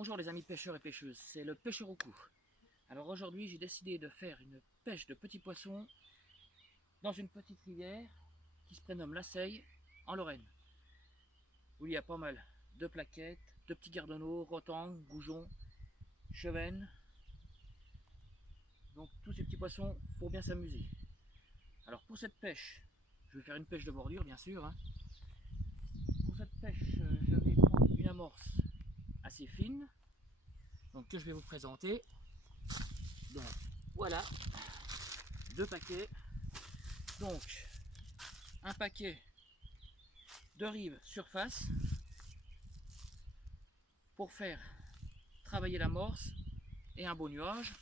Bonjour les amis pêcheurs et pêcheuses, c'est le pêcheur au cou. Alors aujourd'hui j'ai décidé de faire une pêche de petits poissons dans une petite rivière qui se prénomme la Seille en Lorraine. Où il y a pas mal de plaquettes, de petits gardenaux, rotangs, goujons, chevennes. Donc tous ces petits poissons pour bien s'amuser. Alors pour cette pêche, je vais faire une pêche de bordure bien sûr. Pour cette pêche, je vais prendre une amorce assez fine, donc que je vais vous présenter. Donc voilà, 2 paquets. Donc un paquet de rive surface pour faire travailler l'amorce et un beau nuage.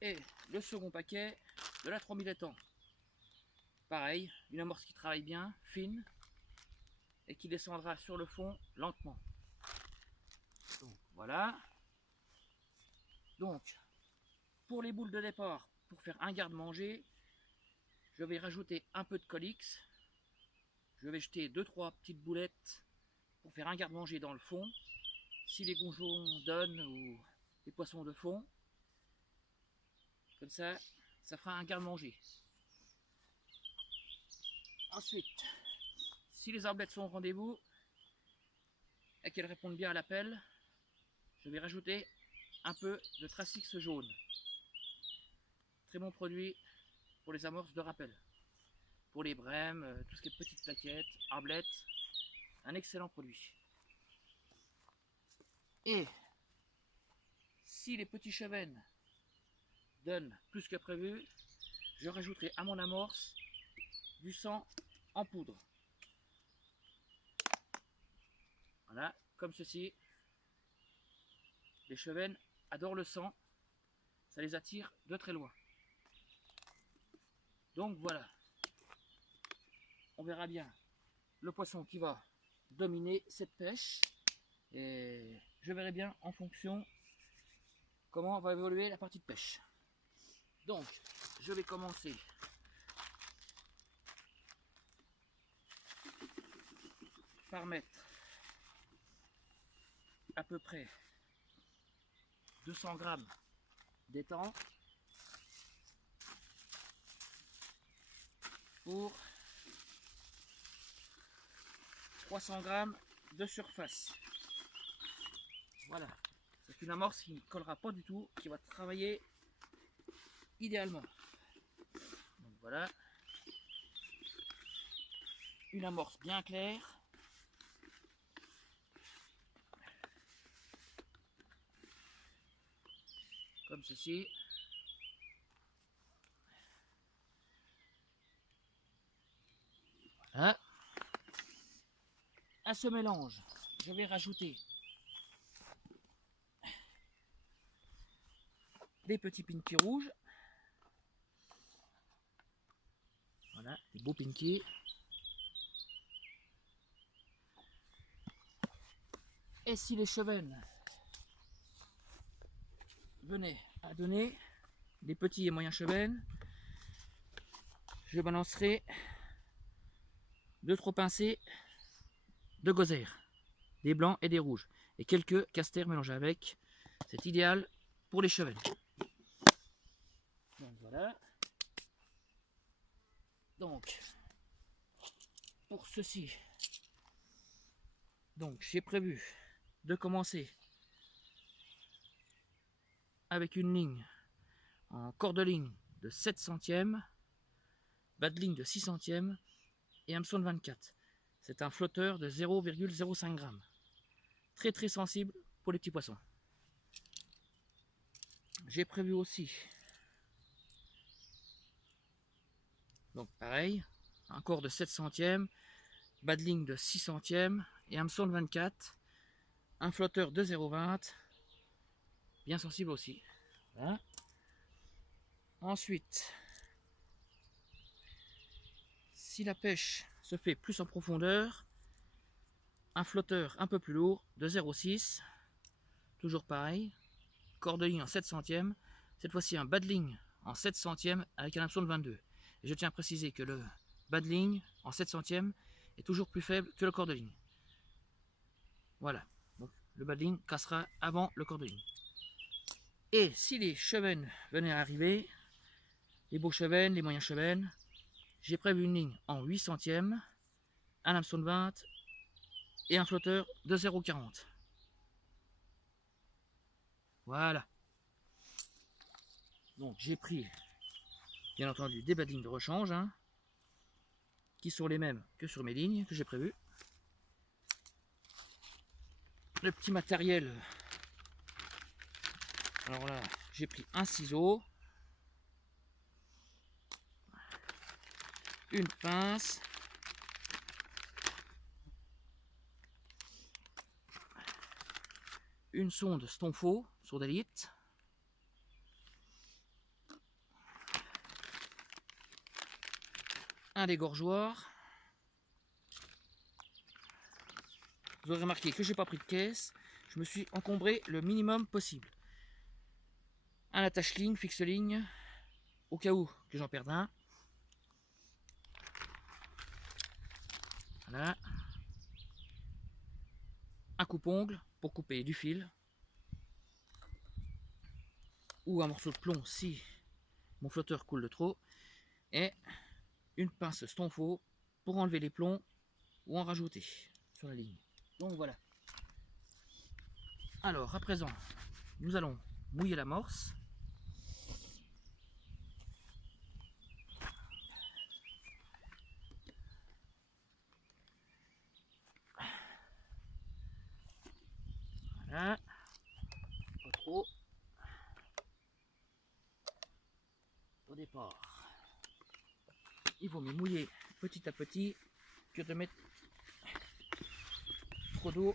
Et le second paquet de la 3000 étangs. Pareil, une amorce qui travaille bien, fine, et qui descendra sur le fond lentement. Donc voilà. Donc pour les boules de départ, pour faire un garde-manger, je vais rajouter un peu de Colix. Je vais jeter 2-3 petites boulettes pour faire un garde-manger dans le fond. Si les goujons donnent ou les poissons de fond, comme ça, ça fera un garde-manger. Ensuite, si les arblettes sont au rendez-vous et qu'elles répondent bien à l'appel, je vais rajouter un peu de Tracix jaune. Très bon produit pour les amorces de rappel. Pour les brèmes, tout ce qui est petites plaquettes, arblettes, un excellent produit. Et si les petits chevennes donnent plus que prévu, je rajouterai à mon amorce du sang en poudre. Voilà, comme ceci. Les chevennes adorent le sang, ça les attire de très loin. Donc voilà, on verra bien le poisson qui va dominer cette pêche et je verrai bien en fonction comment va évoluer la partie de pêche. Donc je vais commencer par mettre à peu près 200 grammes d'étang pour 300 grammes de surface. Voilà, c'est une amorce qui ne collera pas du tout, qui va travailler idéalement. Donc voilà, une amorce bien claire. Comme ceci. Voilà. À ce mélange, je vais rajouter des petits pinky rouges. Voilà, des beaux pinky. Et si les chevennes venaient à donner des petits et moyens chevennes, je balancerai 2-3 pincées de gozère, des blancs et des rouges, et quelques casters mélangés avec. C'est idéal pour les chevennes. Donc voilà. Donc pour ceci, donc j'ai prévu de commencer avec une ligne en corde-ligne de 7 centièmes, bas de ligne de 6 centièmes et hameçon de 24. C'est un flotteur de 0,05 g. Très très sensible pour les petits poissons. J'ai prévu aussi, donc pareil, un corps de 7 centièmes, bas de ligne de 6 centièmes et hameçon de 24. Un flotteur de 0,20, bien sensible aussi. Voilà. Ensuite, si la pêche se fait plus en profondeur, un flotteur un peu plus lourd de 0,6, toujours pareil, corde de ligne en 7 centièmes, cette fois-ci un bas de ligne en 7 centièmes avec un hameçon de 22. Et je tiens à préciser que le bas de ligne en 7 centièmes est toujours plus faible que le corps de ligne. Voilà. Donc le bas de ligne cassera avant le corps de ligne. Et si les chevennes venaient à arriver, les beaux chevennes, les moyens chevennes, j'ai prévu une ligne en 8 centièmes, un hameçon de 20 et un flotteur de 0,40. Voilà. Donc j'ai pris, bien entendu, des bas de ligne de rechange, hein, qui sont les mêmes que sur mes lignes que j'ai prévues. Le petit matériel, alors là, j'ai pris un ciseau, une pince, une sonde Stonfo, sonde Elite, un dégorgeoir. Vous aurez remarqué que j'ai pas pris de caisse, je me suis encombré le minimum possible. Un attache-ligne, fixe-ligne, au cas où que j'en perde un. Voilà. Un coupe-ongle pour couper du fil. Ou un morceau de plomb si mon flotteur coule de trop. Et une pince Stonfo pour enlever les plombs ou en rajouter sur la ligne. Donc voilà. Alors à présent, nous allons mouiller l'amorce. Voilà. Pas trop. Au départ, il vaut mieux mouiller petit à petit que de mettre trop d'eau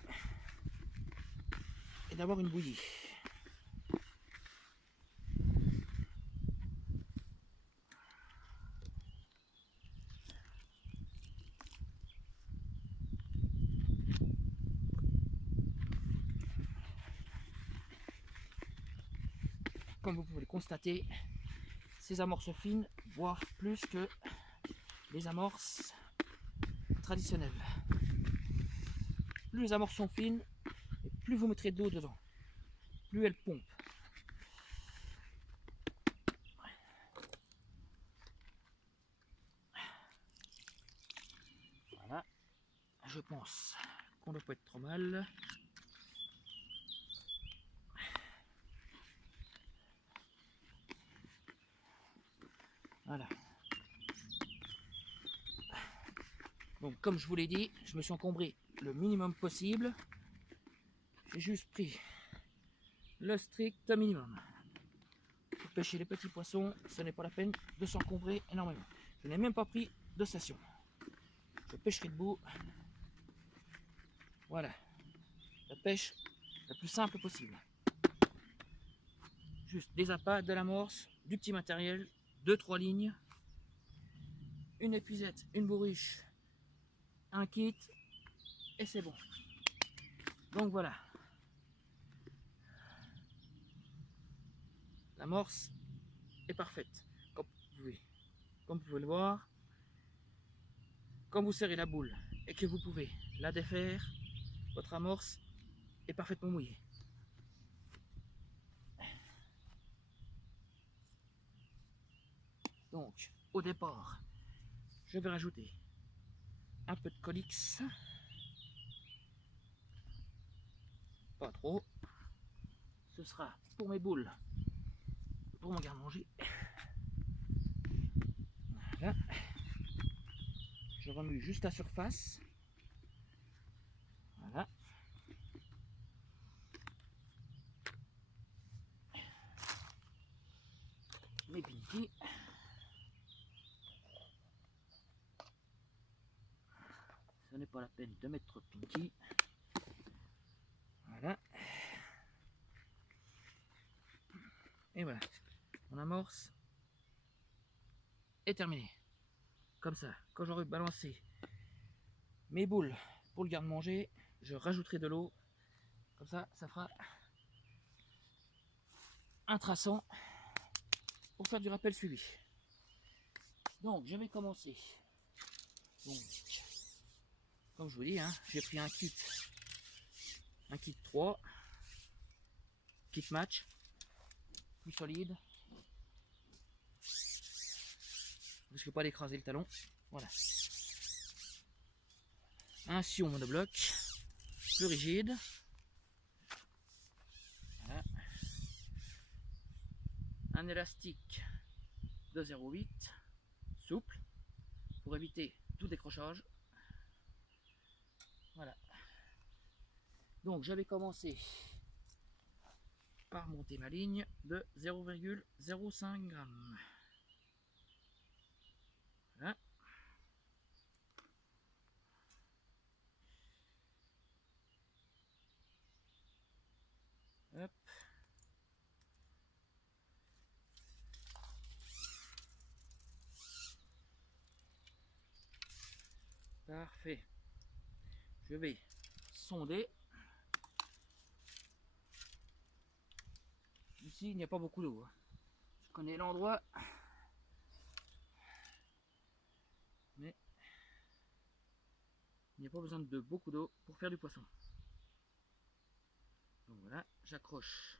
et d'avoir une bouillie. Comme vous pouvez le constater, ces amorces fines boivent plus que les amorces traditionnelles. Plus les amorces sont fines, et plus vous mettrez d'eau dedans, plus elles pompent. Voilà, je pense qu'on ne doit pas être trop mal. Voilà. Donc comme je vous l'ai dit, je me suis encombré le minimum possible. J'ai juste pris le strict minimum. Pour pêcher les petits poissons, ce n'est pas la peine de s'encombrer énormément. Je n'ai même pas pris de station. Je pêcherai debout. Voilà. La pêche la plus simple possible. Juste des appâts, de l'amorce, du petit matériel, 2-3 lignes, une épuisette, une bourriche, un kit, et c'est bon. Donc voilà. L'amorce est parfaite. Comme vous pouvez le voir, quand vous serrez la boule et que vous pouvez la défaire, votre amorce est parfaitement mouillée. Donc, au départ, je vais rajouter un peu de Colix, pas trop. Ce sera pour mes boules, pour mon garde-manger. Voilà. Je remue juste la surface. Voilà. Mes pinkies. Ce n'est pas la peine de mettre trop de pinky. Voilà. Et voilà. Mon amorce est terminée. Comme ça, quand j'aurai balancé mes boules pour le garde-manger, je rajouterai de l'eau. Comme ça, ça fera un traçant pour faire du rappel suivi. Donc, je vais commencer. Donc, comme je vous dis, hein, j'ai pris un kit un kit 3, kit match, plus solide. On risque pas d'écraser le talon. Voilà. Un sion monobloc, plus rigide. Voilà. Un élastique de 0,8, souple, pour éviter tout décrochage. Voilà. Donc je vais commencer par monter ma ligne de 0,05 g. Voilà. Hop. Parfait. Je vais sonder. Ici, il n'y a pas beaucoup d'eau. Je connais l'endroit. Mais il n'y a pas besoin de beaucoup d'eau pour faire du poisson. Donc voilà, j'accroche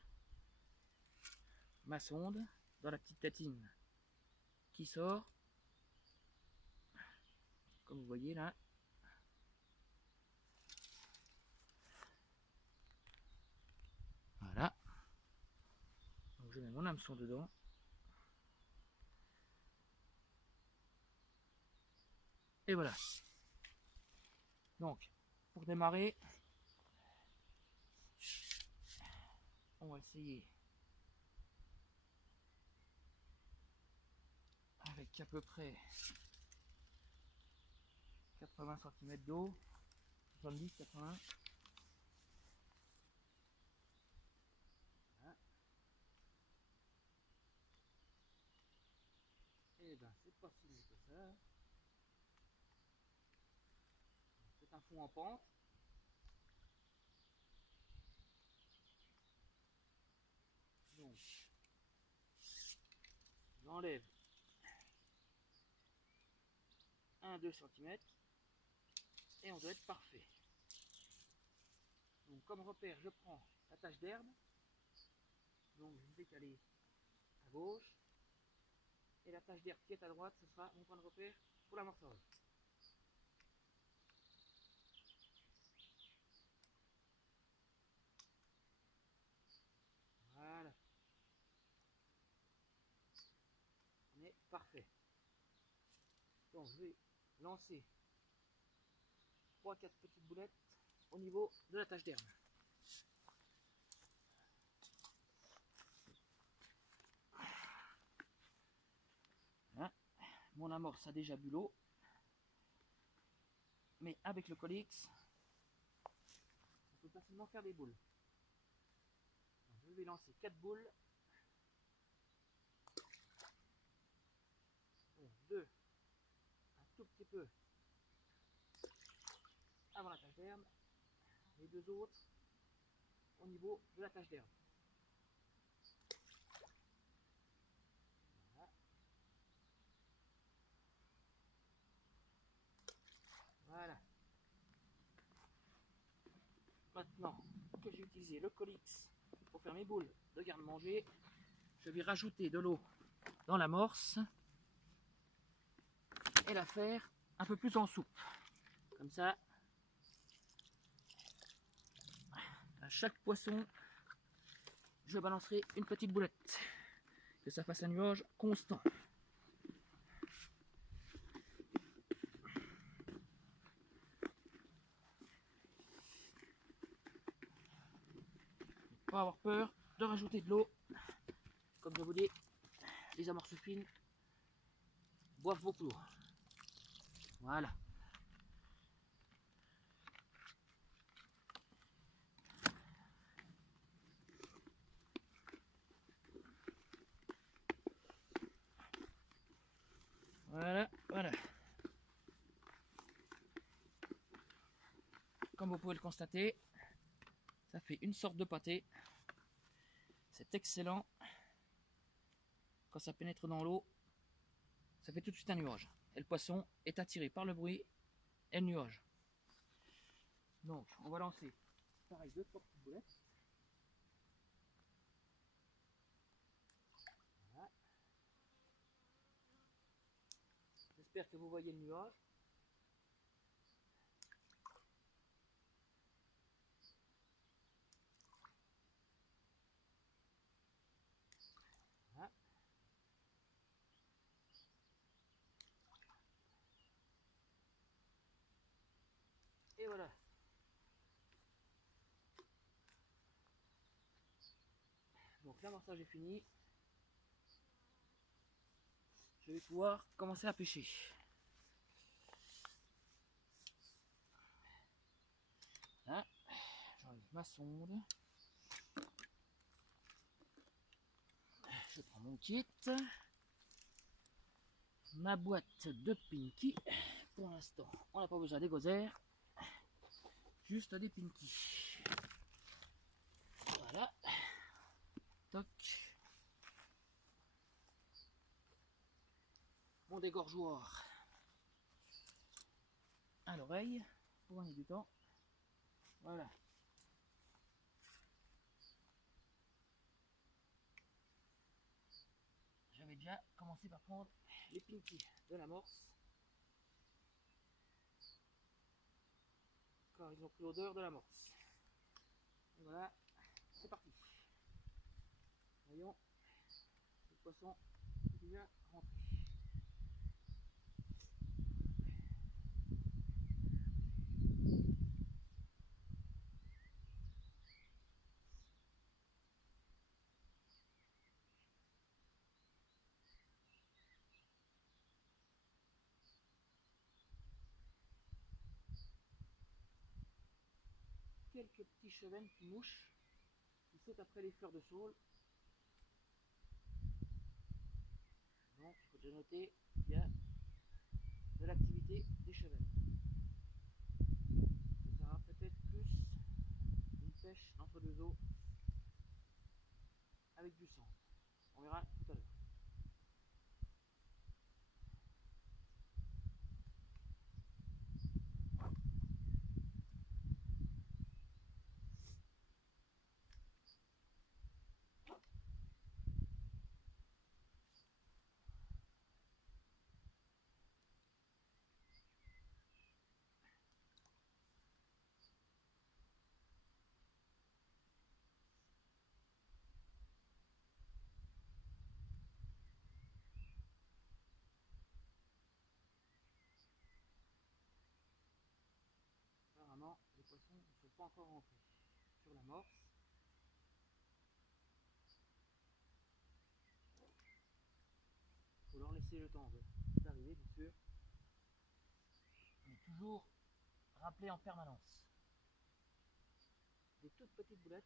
ma sonde dans la petite tatine qui sort. Comme vous voyez là. Voilà. Donc je mets mon hameçon dedans. Et voilà. Donc, pour démarrer, on va essayer avec à peu près 80 cm d'eau, 70, 80. Voilà. Et ben c'est pas si mieux que ça. C'est un fond en pente. Donc, j'enlève 1-2 cm et on doit être parfait. Donc comme repère, je prends la tache d'herbe. Donc je vais me décaler à gauche. Et la tache d'herbe qui est à droite, ce sera mon point de repère pour l'amorçage. Voilà. On est parfait. Donc je vais lancer 3-4 petites boulettes au niveau de la tache d'herbe. Hein, mon amorce a déjà bu l'eau, mais avec le Colix, on peut facilement faire des boules. Donc, je vais lancer 4 boules. Donc, 2 un tout petit peu avant la tache d'herbe, les 2 autres au niveau de la tache d'herbe. Voilà. Voilà. Maintenant que j'ai utilisé le Colix pour faire mes boules de garde-manger, je vais rajouter de l'eau dans l'amorce et la faire un peu plus en soupe. Comme ça, à chaque poisson, je balancerai une petite boulette. Que ça fasse un nuage constant. Pas avoir peur de rajouter de l'eau. Comme je vous dis, les amorces fines boivent beaucoup d'eau. Voilà. Voilà, voilà. Comme vous pouvez le constater, ça fait une sorte de pâté. C'est excellent. Quand ça pénètre dans l'eau, ça fait tout de suite un nuage. Et le poisson est attiré par le bruit et le nuage. Donc, on va lancer pareil, 2-3 petites boulettes. Voilà. J'espère que vous voyez le nuage. Voilà. Et voilà. Donc l'amorçage est fini. Je vais pouvoir commencer à pêcher. Là, j'enlève ma sonde. Je prends mon kit. Ma boîte de Pinky. Pour l'instant, on n'a pas besoin des gozaires. Juste des Pinky. Voilà. Toc. Mon dégorgeoir à l'oreille pour gagner du temps. Voilà. J'avais déjà commencé par prendre les Pinky de l'amorce. Car ils ont pris l'odeur de l'amorce. Et voilà, c'est parti. Voyons, le poisson est déjà rentré. Quelques petits chevennes qui mouchent, qui sautent après les fleurs de saule. Donc il faut déjà noter qu'il y a de l'activité des chevennes. Ce sera peut-être plus une pêche entre deux eaux avec du sang. On verra tout à l'heure. Apparemment, les poissons ne sont pas encore rentrés sur l'amorce. Il faut leur laisser le temps d'arriver, bien sûr. Mais toujours rappeler en permanence. Des toutes petites boulettes.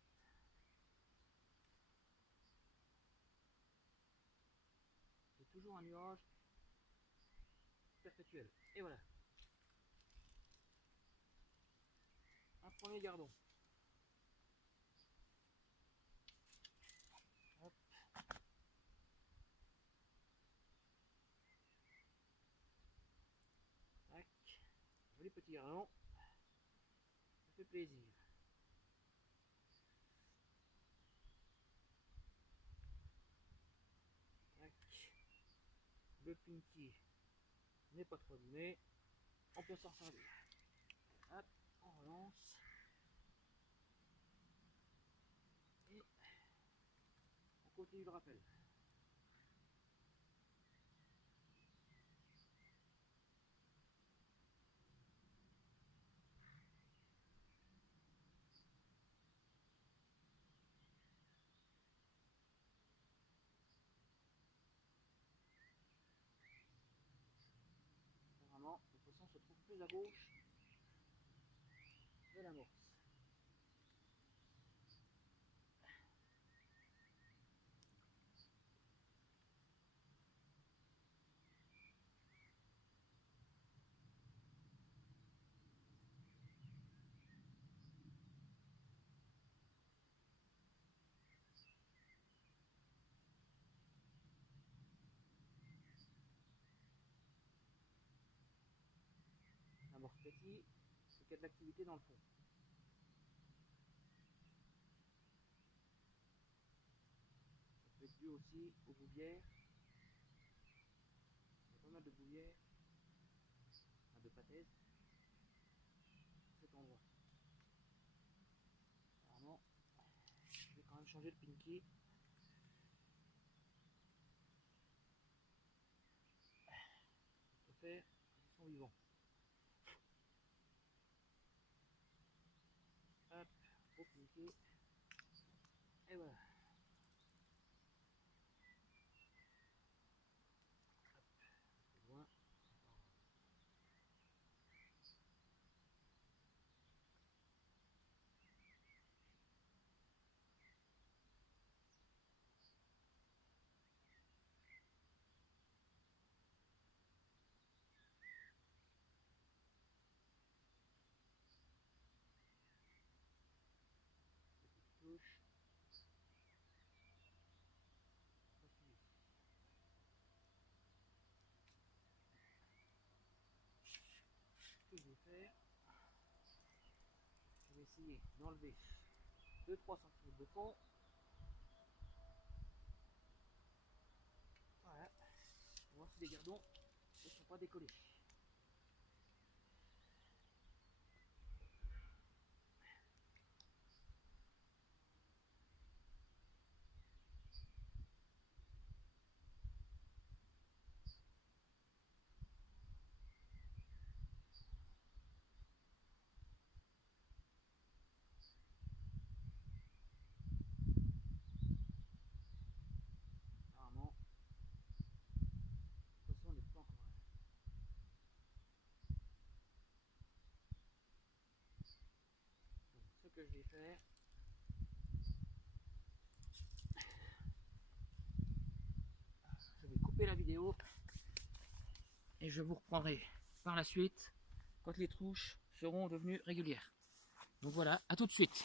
Et toujours un nuage perpétuel. Et voilà. Un premier gardon. Hop. Tac. Joli petit gardon. Ça fait plaisir. Tac. Le Pinky n'est pas trop abîmé. On peut s'en servir. Hop. On relance. Et on continue le rappel. Apparemment, le poisson se trouve plus à gauche de l'amorce. L'amorce petit, c'est qu'il y a de l'activité dans le fond. aussi aux bouvières. Il y a pas mal de bouvières, enfin de pataises, à cet endroit. Apparemment, je vais quand même changer le pinky. On peut faire ils sont vivants. Hop, au pinky. Et voilà. Hop, c'est loin. Petite touche. Ce que je vais faire, je vais essayer d'enlever 2-3 cm de fond. Voilà. On va voir si les gardons ne sont pas décollés. Apparemment, le poisson n'est pas encore là. Donc, ce que je vais faire, je vais couper la vidéo et je vous reprendrai par la suite quand les trouches seront devenues régulières. Donc voilà, à tout de suite.